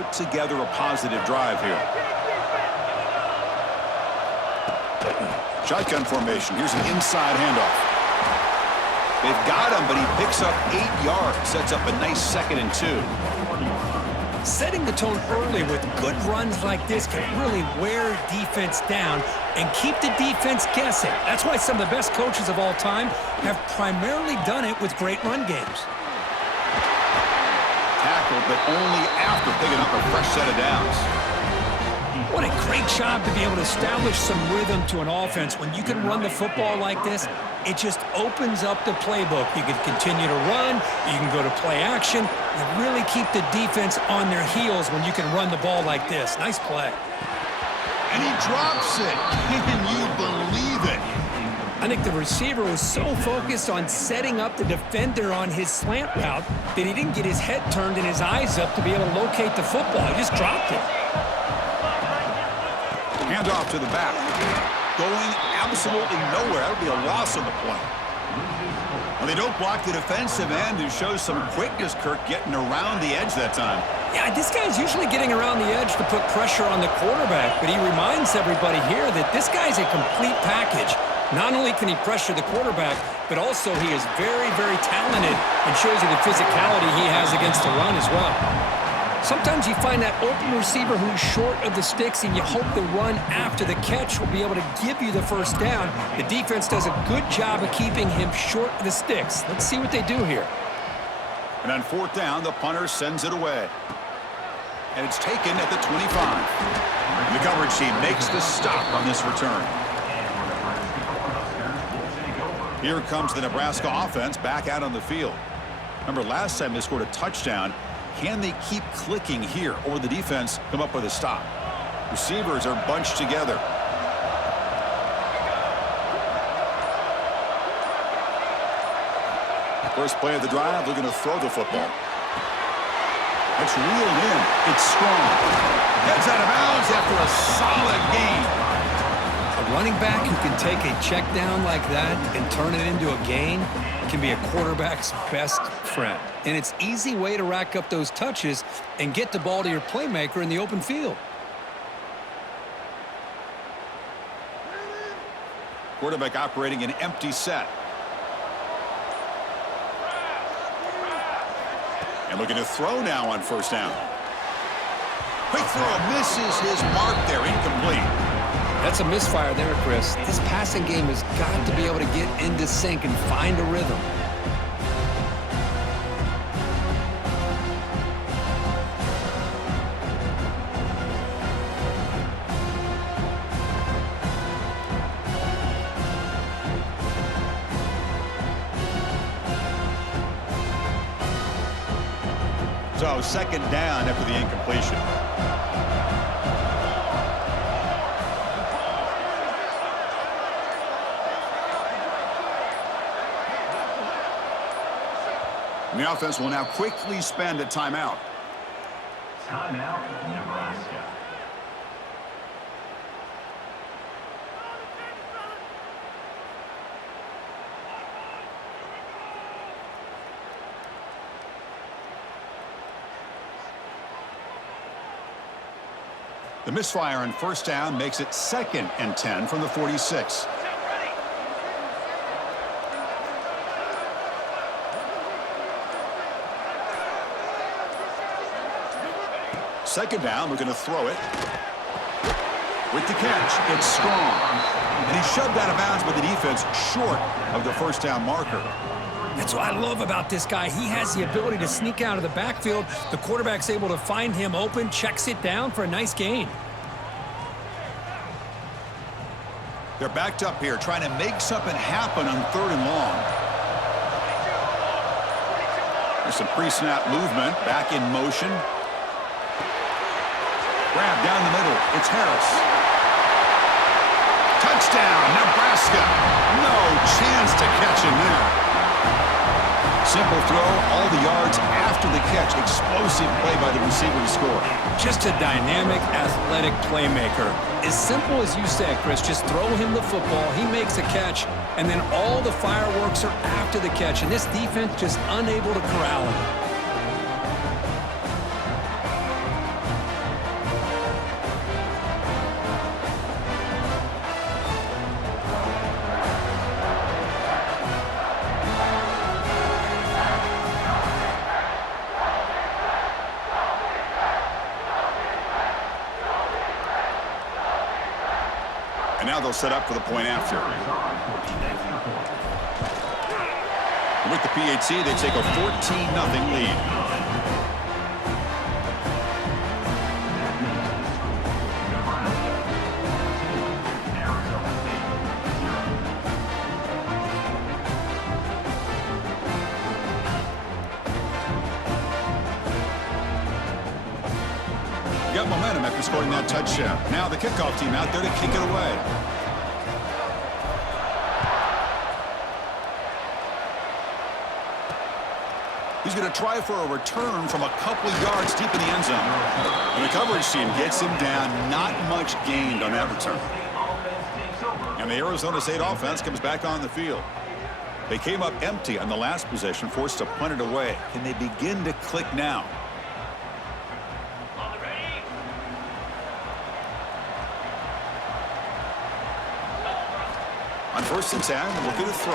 put together a positive drive here. Shotgun formation. Here's an inside handoff. They've got him, but he picks up 8 yards. Sets up a nice 2nd and 2. Setting the tone early with good runs like this can really wear defense down and keep the defense guessing. That's why some of the best coaches of all time have primarily done it with great run games. Tackled, but only after picking up a fresh set of downs. What a great job to be able to establish some rhythm to an offense. When you can run the football like this, it just opens up the playbook. You can continue to run. You can go to play action. You really keep the defense on their heels when you can run the ball like this. Nice play. And he drops it. Can you believe it? I think the receiver was so focused on setting up the defender on his slant route that he didn't get his head turned and his eyes up to be able to locate the football. He just dropped it. Handoff to the back. Going absolutely nowhere. That would be a loss on the play. Well, they don't block the defensive end, who shows some quickness, Kirk, getting around the edge that time. Yeah, this guy's usually getting around the edge to put pressure on the quarterback, but he reminds everybody here that this guy's a complete package. Not only can he pressure the quarterback, but also he is very, very talented and shows you the physicality he has against the run as well. Sometimes you find that open receiver who's short of the sticks, and you hope the run after the catch will be able to give you the first down. The defense does a good job of keeping him short of the sticks. Let's see what they do here. And on 4th down, the punter sends it away. And it's taken at the 25. And the coverage team makes the stop on this return. Here comes the Nebraska offense back out on the field. Remember, last time they scored a touchdown. Can they keep clicking here, or will the defense come up with a stop? Receivers are bunched together. First play of the drive, looking to throw the football. It's reeled in. It's strong. Heads out of bounds after a solid gain. A running back who can take a check down like that and turn it into a gain can be a quarterback's best friend. And it's an easy way to rack up those touches and get the ball to your playmaker in the open field. Quarterback operating an empty set. And looking to throw now on 1st down. Quick throw, misses his mark there, incomplete. That's a misfire there, Chris. This passing game has got to be able to get into sync and find a rhythm. So 2nd down after the incompletion. And the offense will now quickly spend a timeout. Timeout, Nebraska. The misfire on 1st down makes it 2nd and 10 from the 46. Second down, we're going to throw it. With the catch, it's strong. And he shoved out of bounds by the defense short of the 1st down marker. That's what I love about this guy. He has the ability to sneak out of the backfield. The quarterback's able to find him open, checks it down for a nice gain. They're backed up here, trying to make something happen on 3rd and long. There's some pre-snap movement, back in motion. Grab down the middle. It's Harris. Touchdown, Nebraska. No chance to catch him there. Simple throw, all the yards after the catch. Explosive play by the receiver to score. Just a dynamic, athletic playmaker. As simple as you said, Chris, just throw him the football, he makes a catch, and then all the fireworks are after the catch, and this defense just unable to corral him. And now they'll set up for the point after. And with the PAT, they take a 14-0 lead. Got momentum after scoring that touchdown. Now the kickoff team out there to kick it away. He's going to try for a return from a couple of yards deep in the end zone. And the coverage team gets him down. Not much gained on that return. And the Arizona State offense comes back on the field. They came up empty on the last possession, forced to punt it away. Can they begin to click now? On 1st and 10, looking to throw.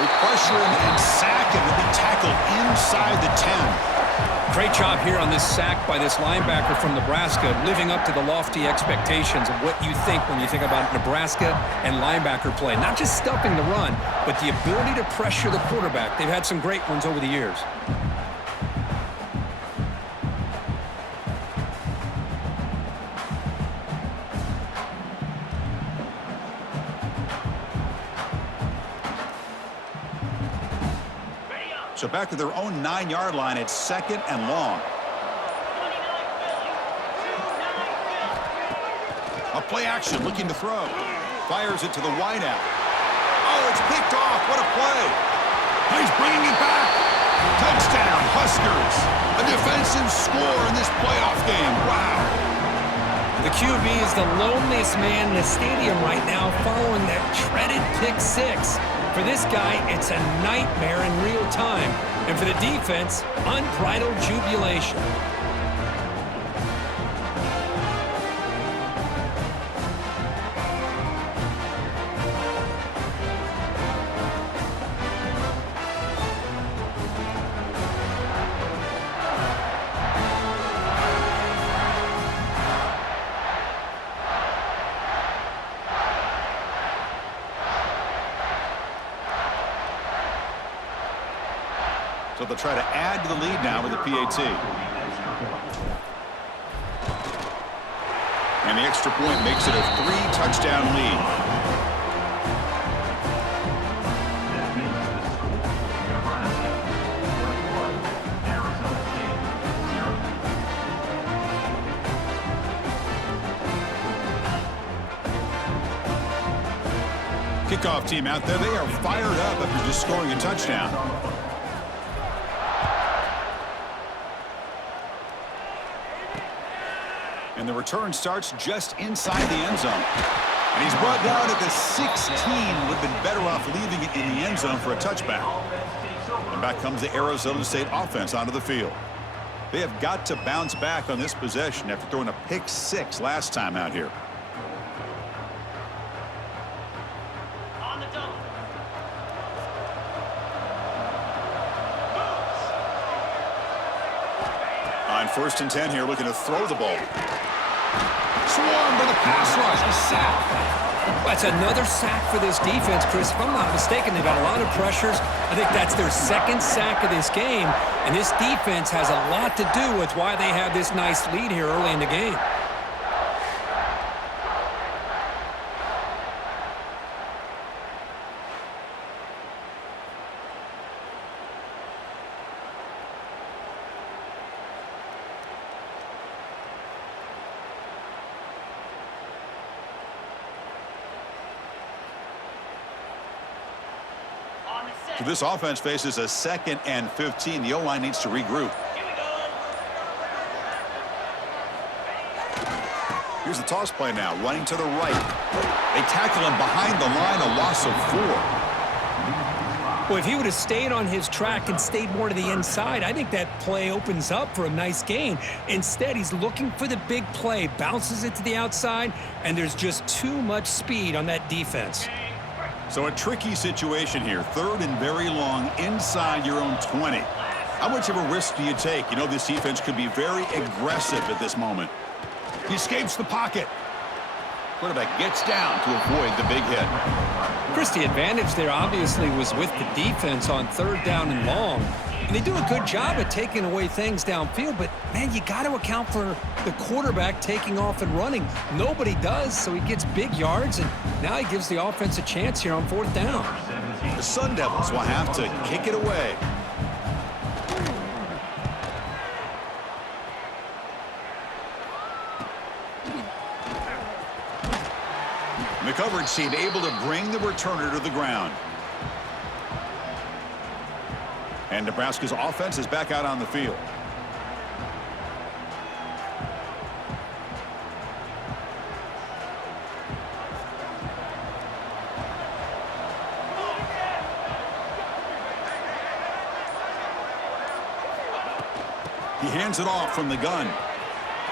We pressure him and sack him. He'll be tackled inside the 10. Great job here on this sack by this linebacker from Nebraska, living up to the lofty expectations of what you think when you think about Nebraska and linebacker play. Not just stuffing the run, but the ability to pressure the quarterback. They've had some great ones over the years. So back to their own 9-yard line. It's 2nd and long. A play action looking to throw. Fires it to the wideout. Oh, it's picked off. What a play. He's bringing it back. Touchdown, Huskers. A defensive score in this playoff game. Wow. The QB is the loneliest man in the stadium right now following that dreaded pick 6. For this guy, it's a nightmare in real time. And for the defense, unbridled jubilation. So they'll try to add to the lead now with the PAT. And the extra point makes it a 3-touchdown lead. Kickoff team out there, they are fired up after just scoring a touchdown. And the return starts just inside the end zone. And he's brought down at the 16. Would have been better off leaving it in the end zone for a touchback. And back comes the Arizona State offense onto the field. They have got to bounce back on this possession after throwing a pick 6 last time out here. On 1st and 10 here, looking to throw the ball. Swarmed by the pass rush. A sack. That's another sack for this defense, Chris. If I'm not mistaken, they've got a lot of pressures. I think that's their 2nd sack of this game. And this defense has a lot to do with why they have this nice lead here early in the game. So this offense faces a 2nd and 15. The O-line needs to regroup. Here's the toss play now, running to the right. They tackle him behind the line, a loss of 4. Well, if he would have stayed on his track and stayed more to the inside, I think that play opens up for a nice gain. Instead, he's looking for the big play, bounces it to the outside, and there's just too much speed on that defense. So a tricky situation here. 3rd and very long inside your own 20. How much of a risk do you take? You know this defense could be very aggressive at this moment. He escapes the pocket. Quarterback gets down to avoid the big hit. Chris, the advantage there obviously was with the defense on 3rd down and long. And they do a good job at taking away things downfield, but, man, you got to account for the quarterback taking off and running. Nobody does, so he gets big yards, and now he gives the offense a chance here on 4th down. The Sun Devils will have to kick it away. The coverage team able to bring the returner to the ground. And Nebraska's offense is back out on the field. He hands it off from the gun.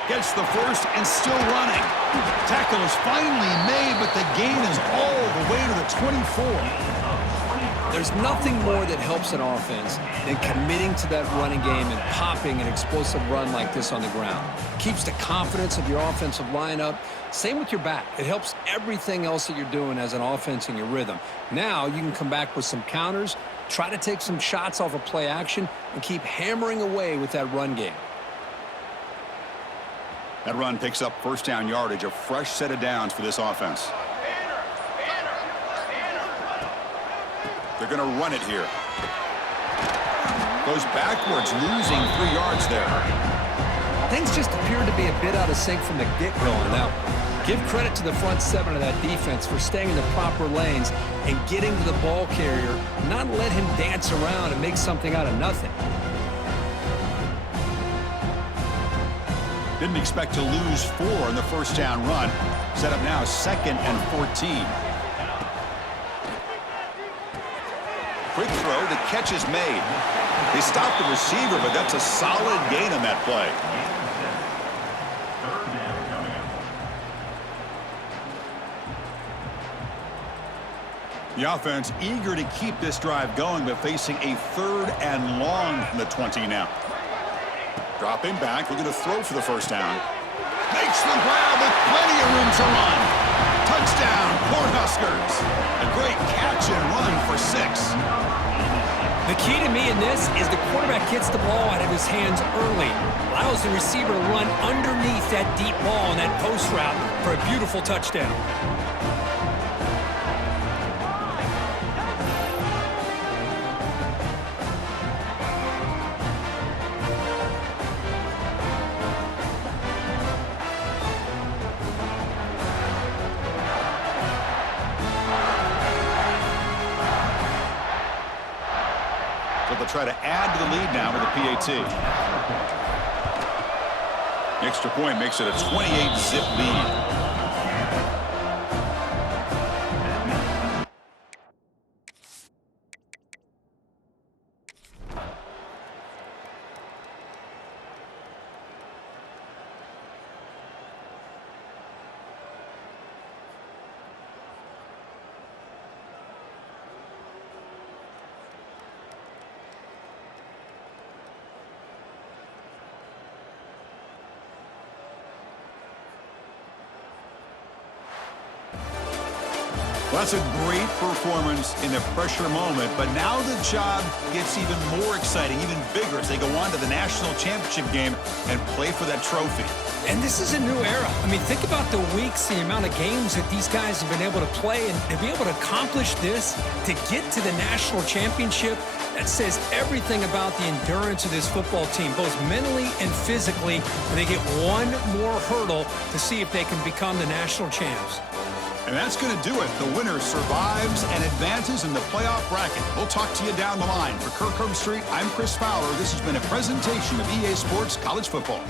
Gets the first and still running. Tackle is finally made, but the gain is all the way to the 24. There's nothing more that helps an offense than committing to that running game and popping an explosive run like this on the ground. Keeps the confidence of your offensive lineup. Same with your back. It helps everything else that you're doing as an offense in your rhythm. Now you can come back with some counters, try to take some shots off of play action, and keep hammering away with that run game. That run picks up 1st down yardage, a fresh set of downs for this offense. They're going to run it here. Goes backwards, losing 3 yards there. Things just appeared to be a bit out of sync from the get-go. Now, give credit to the front 7 of that defense for staying in the proper lanes and getting to the ball carrier, not let him dance around and make something out of nothing. Didn't expect to lose 4 on the 1st down run. Set up now 2nd and 14. Quick throw, the catch is made. They stopped the receiver, but that's a solid gain on that play. The offense eager to keep this drive going, but facing a 3rd and long from the 20 now. Dropping back, looking to throw for the 1st down. Makes the grab with plenty of room to run. Touchdown, Cornhuskers. A great catch and run for 6. The key to me in this is the quarterback gets the ball out of his hands early, allows the receiver to run underneath that deep ball in that post route for a beautiful touchdown. They'll try to add to the lead now with a PAT. The extra point makes it a 28-zip lead. Well, that's a great performance in a pressure moment, but now the job gets even more exciting, even bigger as they go on to the national championship game and play for that trophy. And this is a new era. I mean, think about the weeks, the amount of games that these guys have been able to play, and to be able to accomplish this, to get to the national championship, that says everything about the endurance of this football team, both mentally and physically, and they get one more hurdle to see if they can become the national champs. And that's going to do it. The winner survives and advances in the playoff bracket. We'll talk to you down the line. For Kirk Herbstreit, I'm Chris Fowler. This has been a presentation of EA Sports College Football.